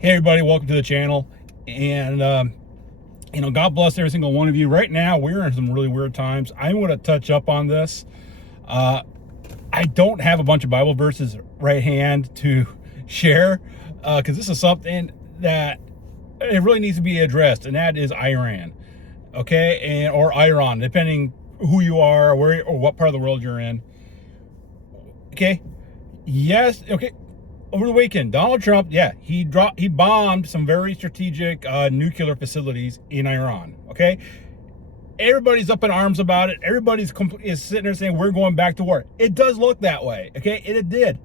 Hey everybody, welcome to the channel. And God bless every single one of you. Right now we're in some really weird times. I'm going to touch up on this. I don't have a bunch of Bible verses right hand to share, because this is something that it really needs to be addressed, and that is Iran. Okay, or Iran, depending who you are, where or what part of the world you're in. Okay. Yes. Okay. Over the weekend, Donald Trump, he bombed some very strategic nuclear facilities in Iran. Okay, everybody's up in arms about it. Everybody's is sitting there saying we're going back to war. It does look that way. Okay, it did.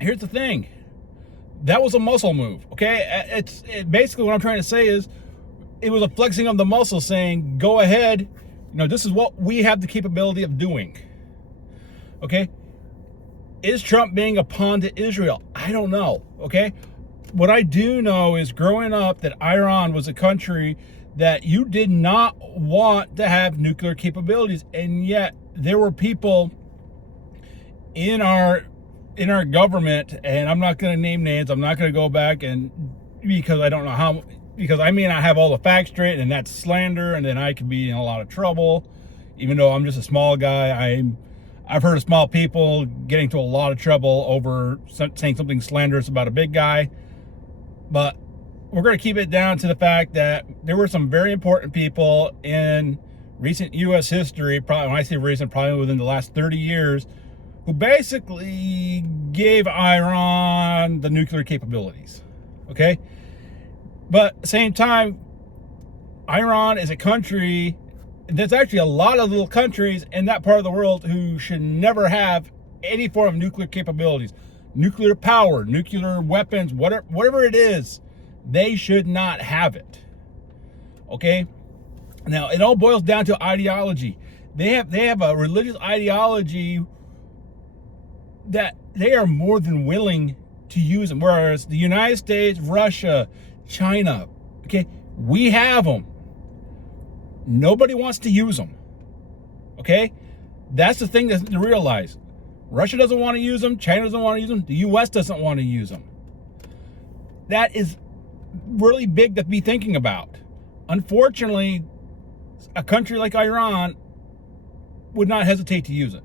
Here's the thing: that was a muscle move. Okay, basically what I'm trying to say is it was a flexing of the muscle, saying go ahead. This is what we have the capability of doing. Okay. Is Trump being a pawn to Israel? I don't know, okay? What I do know is growing up that Iran was a country that you did not want to have nuclear capabilities, and yet there were people in our government, and I'm not going to name names, I'm not going to go back, and because I don't know how, because I may not have all the facts straight, and that's slander, and then I could be in a lot of trouble, even though I'm just a small guy. I've heard of small people getting to a lot of trouble over saying something slanderous about a big guy. But we're going to keep it down to the fact that there were some very important people in recent U.S. history, probably when I say recent, probably within the last 30 years, who basically gave Iran the nuclear capabilities. Okay? But at the same time, Iran is a country. There's actually a lot of little countries in that part of the world who should never have any form of nuclear capabilities, nuclear power, nuclear weapons, whatever it is, they should not have it. Okay? Now, it all boils down to ideology. They have a religious ideology that they are more than willing to use them. Whereas the United States, Russia, China, okay, we have them. Nobody wants to use them. Okay? That's the thing to realize. Russia doesn't want to use them. China doesn't want to use them. The U.S. doesn't want to use them. That is really big to be thinking about. Unfortunately, a country like Iran would not hesitate to use it.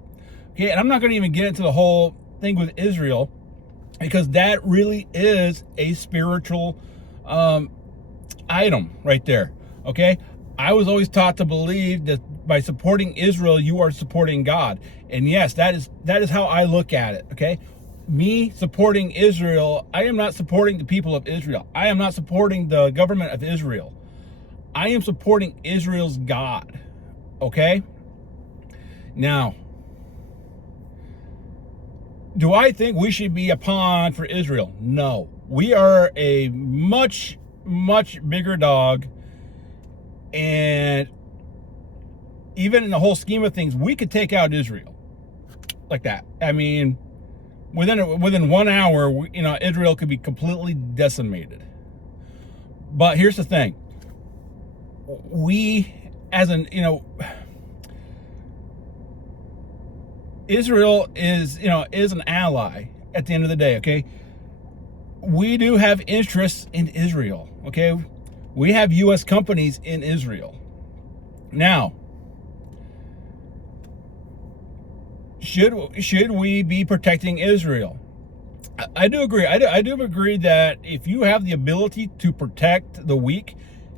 Okay? And I'm not going to even get into the whole thing with Israel, because that really is a spiritual item right there. Okay? I was always taught to believe that by supporting Israel, you are supporting God. And yes, that is how I look at it, okay? Me supporting Israel, I am not supporting the people of Israel. I am not supporting the government of Israel. I am supporting Israel's God, okay? Now, do I think we should be a pawn for Israel? No. We are a much, much bigger dog. And even in the whole scheme of things, we could take out Israel like that. I mean, within 1 hour, Israel could be completely decimated. But here's the thing: we, Israel is an ally at the end of the day. Okay, we do have interests in Israel. Okay. We have U.S. companies in Israel. Now, should we be protecting Israel? I do agree. I do agree that if you have the ability to protect the weak,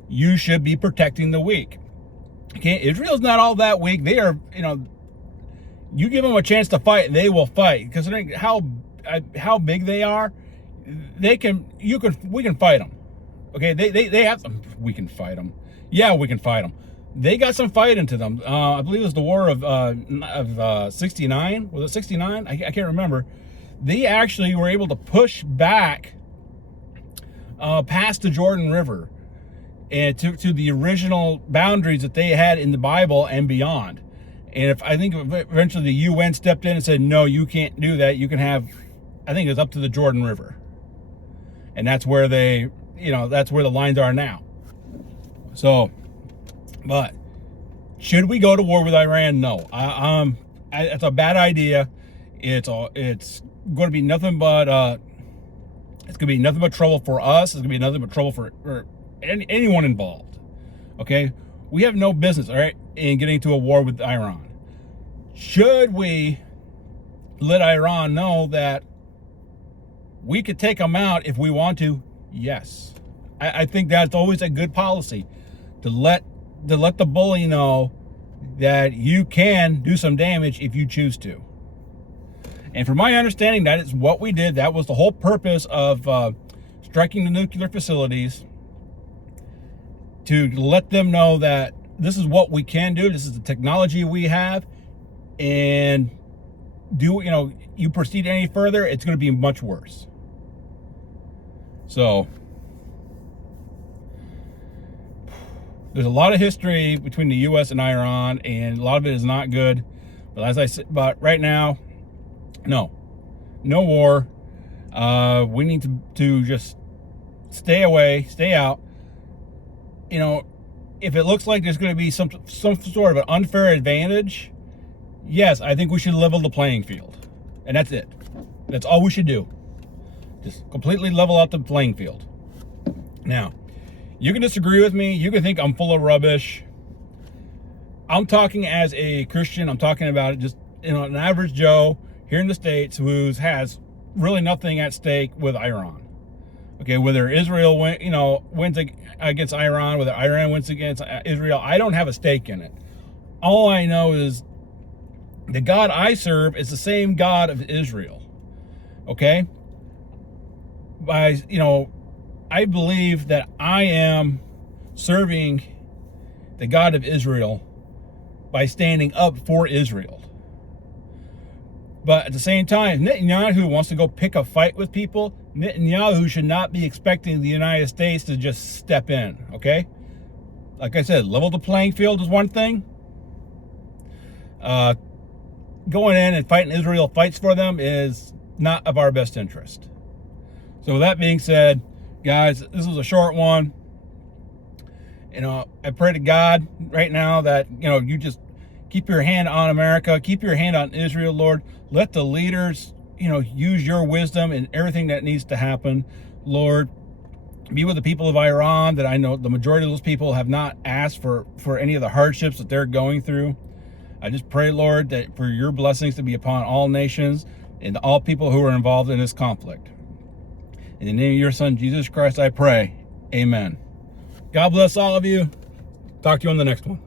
you should be protecting the weak. Okay, Israel's not all that weak. They are, you give them a chance to fight, they will fight. Because how big they are, we can fight them. Okay, they have some. We can fight them. Yeah, we can fight them. They got some fight into them. I believe it was the war of 69. Was it 69? I can't remember. They actually were able to push back past the Jordan River and to the original boundaries that they had in the Bible and beyond. And I think eventually the UN stepped in and said, no, you can't do that. You can have, I think it's up to the Jordan River, and that's where that's where the lines are now. So, but should we go to war with Iran? No. It's a bad idea. It's going to be nothing but It's going to be nothing but trouble for us. It's going to be nothing but trouble for anyone involved. Okay? We have no business, all right, in getting into a war with Iran. Should we let Iran know that we could take them out if we want to? Yes. I think that's always a good policy, to let the bully know that you can do some damage if you choose to. And from my understanding, that is what we did. That was the whole purpose of striking the nuclear facilities, to let them know that this is what we can do. This is the technology we have. And you proceed any further, it's going to be much worse. So there's a lot of history between the U.S. and Iran, and a lot of it is not good. But as I said, but right now, no war. We need to just stay away, stay out. If it looks like there's going to be some sort of an unfair advantage, yes, I think we should level the playing field. And that's it. That's all we should do. Just completely level out the playing field. Now, you can disagree with me. You can think I'm full of rubbish. I'm talking as a Christian. I'm talking about just, an average Joe here in the States who has really nothing at stake with Iran. Okay, whether Israel wins against Iran, whether Iran wins against Israel, I don't have a stake in it. All I know is the God I serve is the same God of Israel. Okay? I believe that I am serving the God of Israel by standing up for Israel. But at the same time, Netanyahu wants to go pick a fight with people. Netanyahu should not be expecting the United States to just step in, okay? Like I said, level the playing field is one thing. Going in and fighting Israel fights for them is not of our best interest. So with that being said, guys, this was a short one. I pray to God right now that, you just keep your hand on America, keep your hand on Israel, Lord. Let the leaders, use your wisdom in everything that needs to happen. Lord, be with the people of Iran, that I know the majority of those people have not asked for any of the hardships that they're going through. I just pray, Lord, that for your blessings to be upon all nations and all people who are involved in this conflict. In the name of your Son, Jesus Christ, I pray. Amen. God bless all of you. Talk to you on the next one.